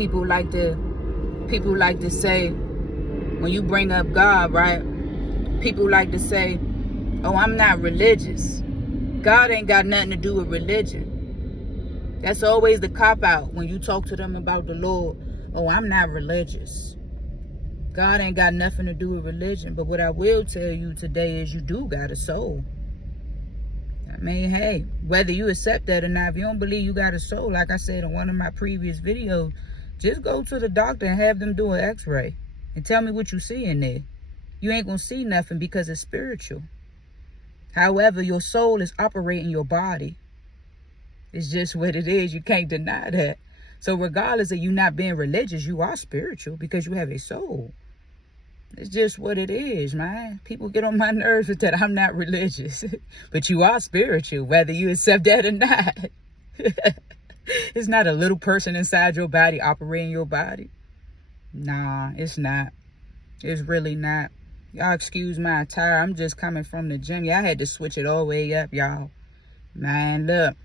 people like to say, when you bring up God, right? People like to say, oh, I'm not religious. God ain't got nothing to do with religion. That's always the cop-out when you talk to them about the Lord. Oh, I'm not religious. God ain't got nothing to do with religion. But what I will tell you today is you do got a soul. I mean, hey, whether you accept that or not, if you don't believe you got a soul, like I said in one of my previous videos, just go to the doctor and have them do an x-ray and tell me what you see in there. You ain't gonna see nothing because it's spiritual. However, your soul is operating your body. It's just what it is. You can't deny that. So regardless of you not being religious, you are spiritual because you have a soul. It's just what it is, man. People get on my nerves with that I'm not religious. But you are spiritual, whether you accept that or not. It's not a little person inside your body operating your body. Nah, it's not. It's really not. Y'all excuse my attire. I'm just coming from the gym. Yeah, I had to switch it all the way up, y'all. Man, look.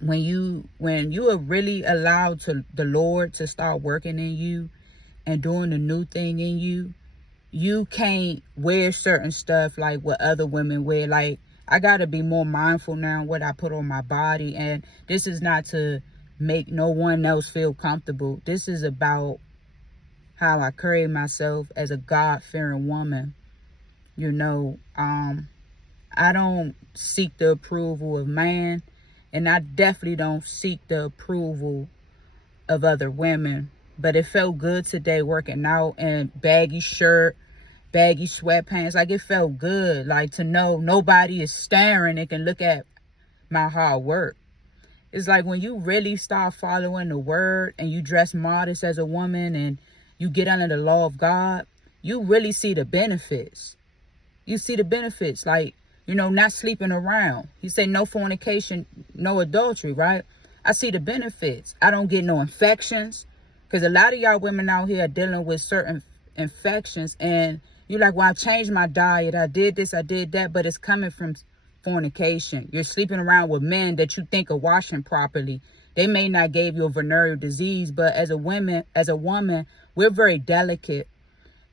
When you are really allowed to the Lord to start working in you and doing the new thing in you, you can't wear certain stuff like what other women wear. Like, I got to be more mindful now what I put on my body. And this is not to make no one else feel comfortable. This is about how I carry myself as a God-fearing woman. You know, I don't seek the approval of man, and I definitely don't seek the approval of other women. But it felt good today working out in baggy shirt, baggy sweatpants. Like, it felt good, like, to know nobody is staring and can look at my hard work. It's like when you really start following the word and you dress modest as a woman and you get under the law of God, you really see the benefits. You see the benefits, like, you know, not sleeping around. He said no fornication, no adultery, right? I see the benefits. I don't get no infections. Because a lot of y'all women out here are dealing with certain infections. And you're like, well, I changed my diet. I did this, I did that. But it's coming from fornication. You're sleeping around with men that you think are washing properly. They may not give you a venereal disease, but as a woman, we're very delicate.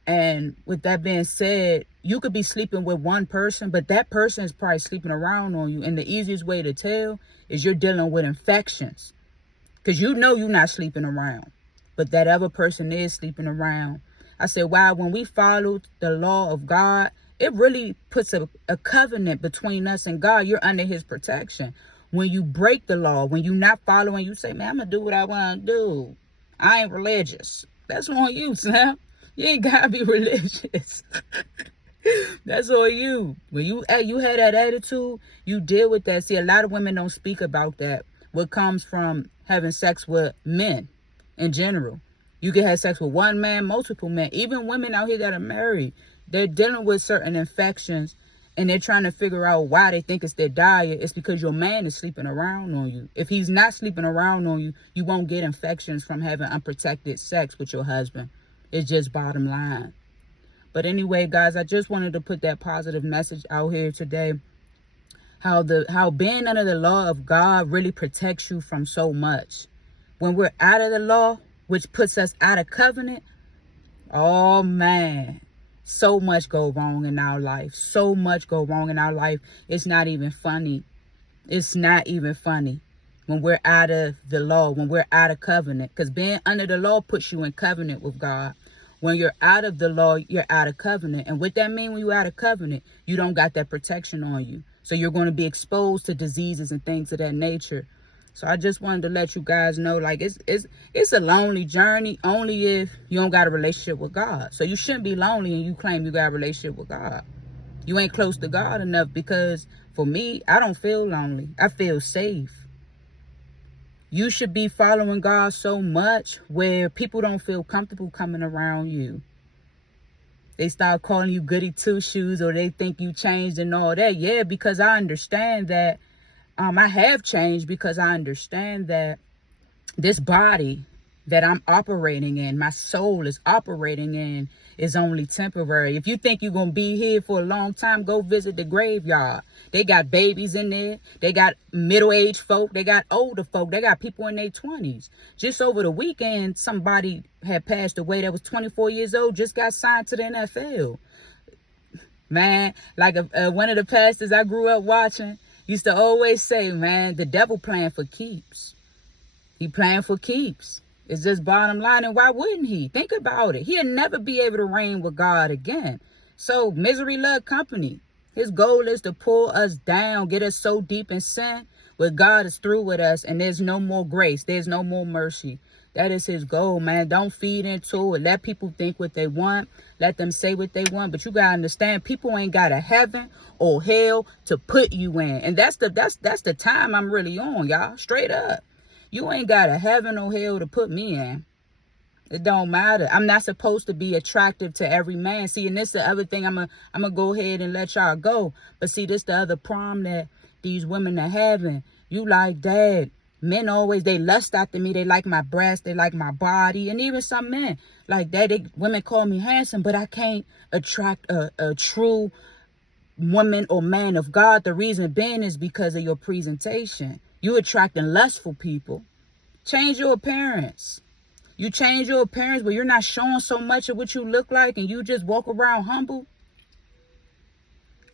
And with that being said, you could be sleeping with one person, but that person is probably sleeping around on you. And the easiest way to tell is you're dealing with infections. Because you know you're not sleeping around, but that other person is sleeping around. I said, wow, when we follow the law of God, it really puts a covenant between us and God. You're under his protection. When you break the law, when you're not following, you say, man, I'm going to do what I want to do. I ain't religious. That's on you, Sam. You ain't got to be religious. That's on you. When you had that attitude, you deal with that. See, a lot of women don't speak about that. What comes from having sex with men in general. You can have sex with one man, multiple men. Even women out here that are married, they're dealing with certain infections and they're trying to figure out why they think it's their diet. It's because your man is sleeping around on you. If he's not sleeping around on you, you won't get infections from having unprotected sex with your husband. It's just bottom line. But anyway, guys, I just wanted to put that positive message out here today. How being under the law of God really protects you from so much. When we're out of the law, which puts us out of covenant, oh man, so much go wrong in our life. So much go wrong in our life. It's not even funny. It's not even funny when we're out of the law, when we're out of covenant. Because being under the law puts you in covenant with God. When you're out of the law, you're out of covenant. And what that means when you're out of covenant, you don't got that protection on you. So you're going to be exposed to diseases and things of that nature. So I just wanted to let you guys know, like, it's a lonely journey only if you don't got a relationship with God. So you shouldn't be lonely and you claim you got a relationship with God. You ain't close to God enough, because for me, I don't feel lonely. I feel safe. You should be following God so much where people don't feel comfortable coming around you. They start calling you goody two-shoes, or they think you changed and all that. Yeah, because I understand that. I have changed because I understand that this body that I'm operating in, my soul is operating in, is only temporary. If you think you're going to be here for a long time, go visit the graveyard. They got babies in there. They got middle-aged folk. They got older folk. They got people in their 20s. Just over the weekend, somebody had passed away that was 24 years old, just got signed to the NFL. Man, like one of the pastors I grew up watching used to always say, man, the devil playing for keeps. He playing for keeps. It's just bottom line. And why wouldn't he? Think about it. He'll never be able to reign with God again. So misery love company. His goal is to pull us down, get us so deep in sin where God is through with us and there's no more grace. There's no more mercy. That is his goal, man. Don't feed into it. Let people think what they want. Let them say what they want. But you got to understand, people ain't got a heaven or hell to put you in. And that's the time I'm really on, y'all. Straight up. You ain't got a heaven or hell to put me in. It don't matter. I'm not supposed to be attractive to every man. See, and this the other thing. I'm gonna go ahead and let y'all go. But see, this the other problem that these women are having. You like that. Men always, they lust after me. They like my breast. They like my body. And even some men like that. Women call me handsome, but I can't attract a true woman or man of God. The reason being is because of your presentation. You attracting lustful people. Change your appearance. You change your appearance, but you're not showing so much of what you look like and you just walk around humble.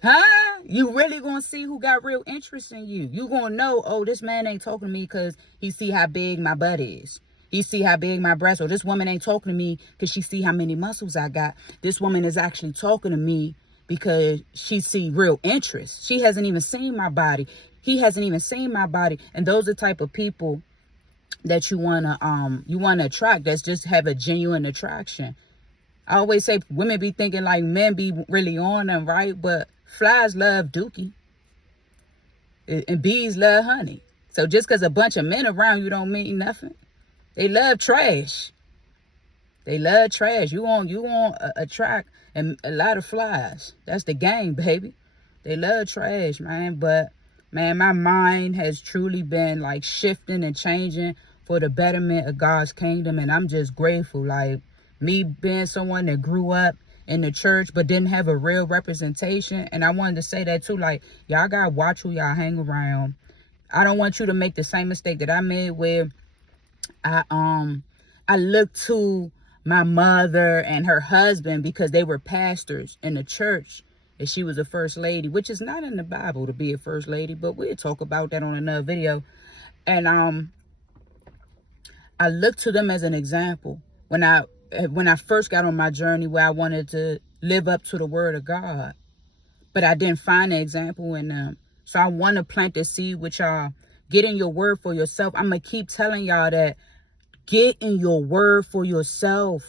Huh? You really gonna see who got real interest in you. You gonna know, oh, this man ain't talking to me because he see how big my butt is. He see how big my breast. Or this woman ain't talking to me because she see how many muscles I got. This woman is actually talking to me because she see real interest. She hasn't even seen my body. He hasn't even seen my body. And those are the type of people that you wanna attract. That's just have a genuine attraction. I always say women be thinking like men be really on them, right? But flies love dookie. And bees love honey. So just because a bunch of men around you don't mean nothing. They love trash. They love trash. You want attract a lot of flies. That's the game, baby. They love trash, man. But man, my mind has truly been like shifting and changing for the betterment of God's kingdom. And I'm just grateful. Like me being someone that grew up in the church but didn't have a real representation. And I wanted to say that too. Like, y'all gotta watch who y'all hang around. I don't want you to make the same mistake that I made where I looked to my mother and her husband because they were pastors in the church. And she was a first lady, which is not in the Bible to be a first lady, but we'll talk about that on another video. And I looked to them as an example when I first got on my journey where I wanted to live up to the word of God. But I didn't find an example in them. So I want to plant the seed with y'all. Get in your word for yourself. I'm going to keep telling y'all that. Get in your word for yourself.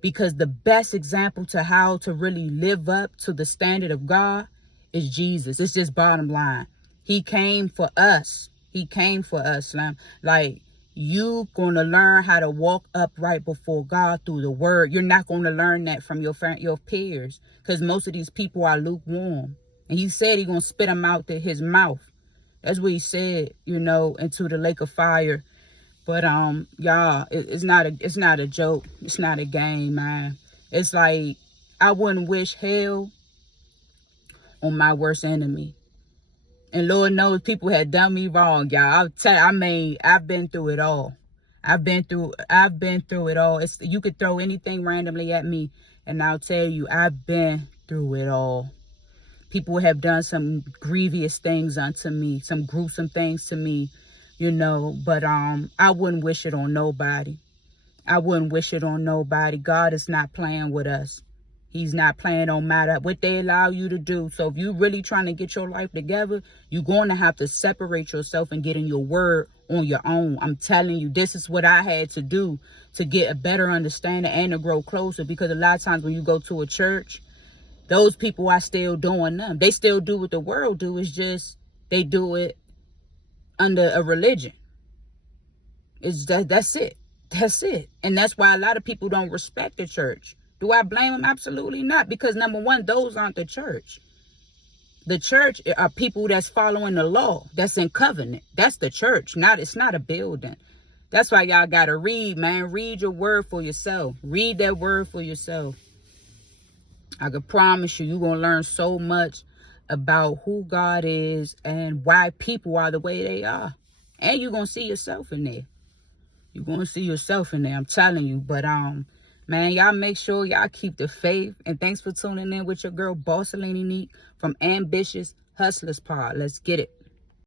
Because the best example to how to really live up to the standard of God is Jesus. It's just bottom line. He came for us. He came for us. Like, you going to learn how to walk upright before God through the word. You're not going to learn that from your peers. Because most of these people are lukewarm. And he said he going to spit them out to his mouth. That's what he said, into the lake of fire. But y'all, it's not a joke. It's not a game, man. It's like I wouldn't wish hell on my worst enemy. And Lord knows people had done me wrong, y'all. I've been through it all. I've been through it all. You could throw anything randomly at me, and I'll tell you, I've been through it all. People have done some grievous things unto me, some gruesome things to me, but I wouldn't wish it on nobody. I wouldn't wish it on nobody. God is not playing with us. He's not playing no matter what they allow you to do. So if you're really trying to get your life together, you're going to have to separate yourself and get in your word on your own. I'm telling you, this is what I had to do to get a better understanding and to grow closer. Because a lot of times when you go to a church, those people are still doing them. They still do what the world do. It's just they do it under a religion. That's it. That's it. And that's why a lot of people don't respect the church. Do I blame them? Absolutely not. Because number one, those aren't the church. The church are people that's following the law, that's in covenant. That's the church. It's not a building. That's why y'all got to read, man. Read your word for yourself. Read that word for yourself. I can promise you, you're going to learn so much about who God is and why people are the way they are. And you're going to see yourself in there. You're going to see yourself in there, I'm telling you. But, man, y'all make sure y'all keep the faith. And thanks for tuning in with your girl, Boss Lady Neat from Ambitious Hustlers Pod. Let's get it.